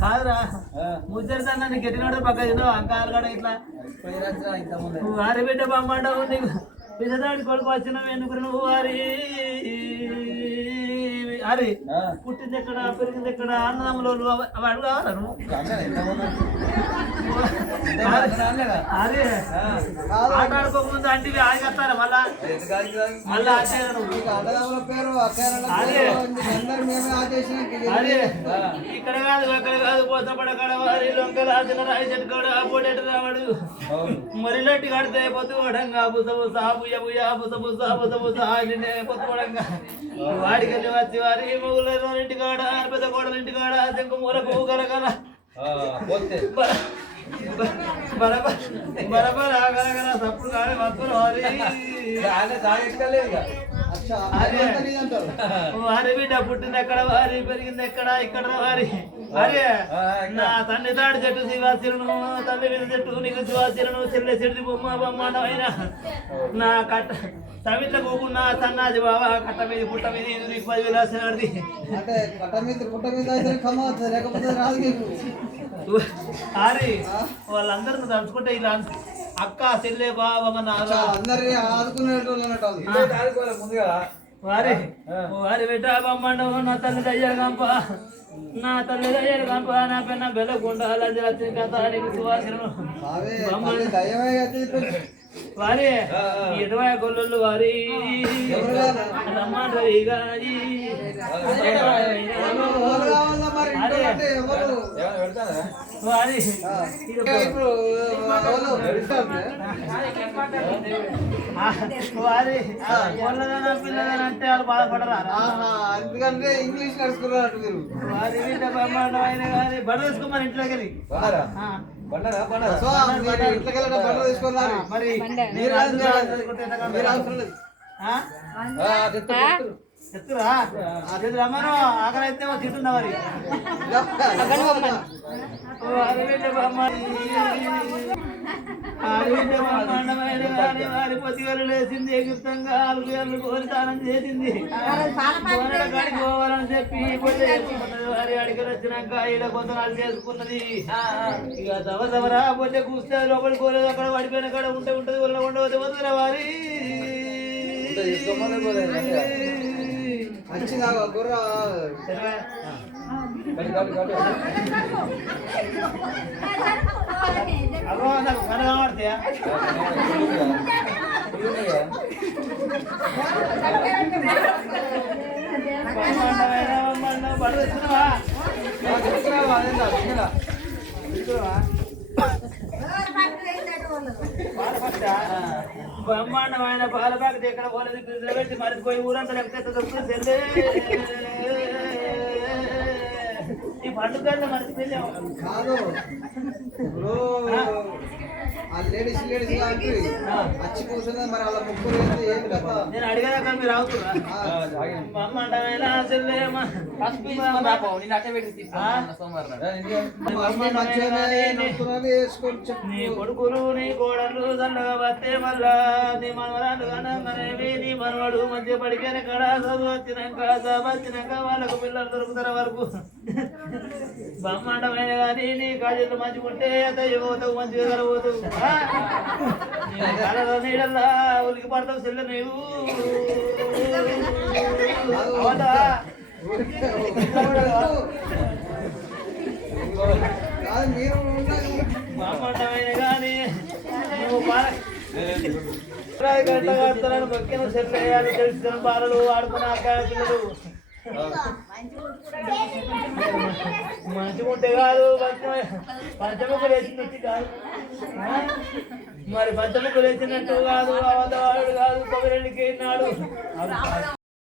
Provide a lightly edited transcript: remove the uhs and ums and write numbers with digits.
కాదురా ముద్దరిదాన్ని నీకు ఎట్టినాడు పక్క అంకాలు కూడా ఇట్లా వారి బిడ్డ బొమ్మంటావు నీకు పిల్లదాడి కొడుకు వచ్చిన ఎన్నుకుని నువ్వు వారి అరే పుట్టింది ఎక్కడ పెరిగింది ఎక్కడ అన్నదమ్ములు అవి కావాలా నువ్వు అదే ఆట ఆడుకోకముందు అంటే ఆగిస్తారా మళ్ళా మళ్ళా అదే ఇక్కడ కాదు అక్కడ కాదు పోతపడ కాడ వారి లొంకలు ఆసిన రాయి చెట్టు కాడ పోటేట రావాడు మరిలట్టి కడితే పొద్దుపడంగా బుసబుసా బుయ్య బుయ్య బుసబుసా బుసబుసా పొద్దుపడంగా వాడికి వెళ్ళి వచ్చి వారి మొగుల ఇంటికాడ పెద్ద కోడల ఇంటికాడ శంకు మూలకు కలకల బరబర కలకల సప్పుడు కాడే వస్తున్నారు వారి బిడ్డ పుట్టింది ఎక్కడ వారి పెరిగింది ఎక్కడ ఇక్కడ వారి అరే నా తండ్రి తాడు చెట్టు శివాశిరును తల్లి మీద చెట్టు నీకు శివాశిరును చెల్లె చెట్టు బొమ్మ బొమ్మండమైన నా కట్ట సమిట్ల పోకున్నా సన్నాది బాబా కట్ట మీద పుట్ట మీద నీకు 10,000 రాసినాడిది అరే వాళ్ళందరిని తలుచుకుంటే ఇలా అక్క చెల్లె బాబా అందరినీ ఆదుకునేటోళ్ళు వారి వారి బిడ్డ బొమ్మండం నా తల్లి దయ్యగంప నా తల్లి దయ్యగంప నా పెన్న బెల్లకుండా లజ్జ కథ నీకు సువాసను వారి 20 గొల్లు వారి రమ్మండ్రి గారి వారి వారి పిల్లదన పిల్లదన అంటే వాళ్ళు బాధపడరా ఎందుకంటే ఇంగ్లీష్ నడుచుకున్నారు మీరు వారి బిడ్డ బ్రహ్మాండమైన కానీ బడ వేసుకోమని ఇంట్లోకి వెళ్ళి మరి ఎత్తురా రమ్మను ఆకలి అయితే తింటున్నా మరి బ్రహ్మాండమైన కానీ వారి పొద్దుగలు లేచింది ఎగుప్తంగా ఆలుగు కోరి దానం చేసింది కాడికి పోవాలని చెప్పి వారి అడిగలు వచ్చినాక ఇలా కొత్తనాలు చేసుకున్నది ఇక దవరా పొద్దు కూస్తే లోపలికి పోలేదు అక్కడ పడిపోయిన కాడ ఉంటే ఉంటది వల్ల ఉండవద్దు వద్దురా వారి అగో నాకు పని కనబడతాయా పడుతున్నావా బ్రహ్మాండమైన పాల ప్యాకెట్ ఎక్కడ పోలేదు ఫ్రిడ్జ్లో పెట్టి మరిచిపోయి ఊరంతా లేకపోతే ఈ పండుగ మర్చిపోయాము కాదు లేడీస్ వచ్చి కూర్చున్నా మరి అలా ముగ్గురు నేను అడిగాక మీరు అవుతున్నా నీ కొడుకులు నీ కోడలు దండగా వస్తే మళ్ళా నీ మనవరాలు కనమనేవి నీ మనవాడు మంచిగా పడిపోయిన కడ చదువు వచ్చినాక వాళ్ళకు పిల్లలు దొరుకుతారు వరకు బ్రహ్మాండమైన కానీ నీ కాజీలు మంచిగుంటే పోతావు మంచిగా కలబోతావు నీడల్లా ఉలికి పడతావు చెల్లె నీవు బ్రహ్మాండమైన కానీ నువ్వు గంట కడతానని మొక్కిన చెల్లె వేయాలి తెలిసిన బాలలు ఆడుకున్న అక్కాయ పిల్లలు మంచిగుంటే కాదు పంచముఖులు వేసినట్టు కాదు మరి పంచముఖులు వేసినట్టు కాదు అవతవాడు కాదు కొబ్బరికి నాడు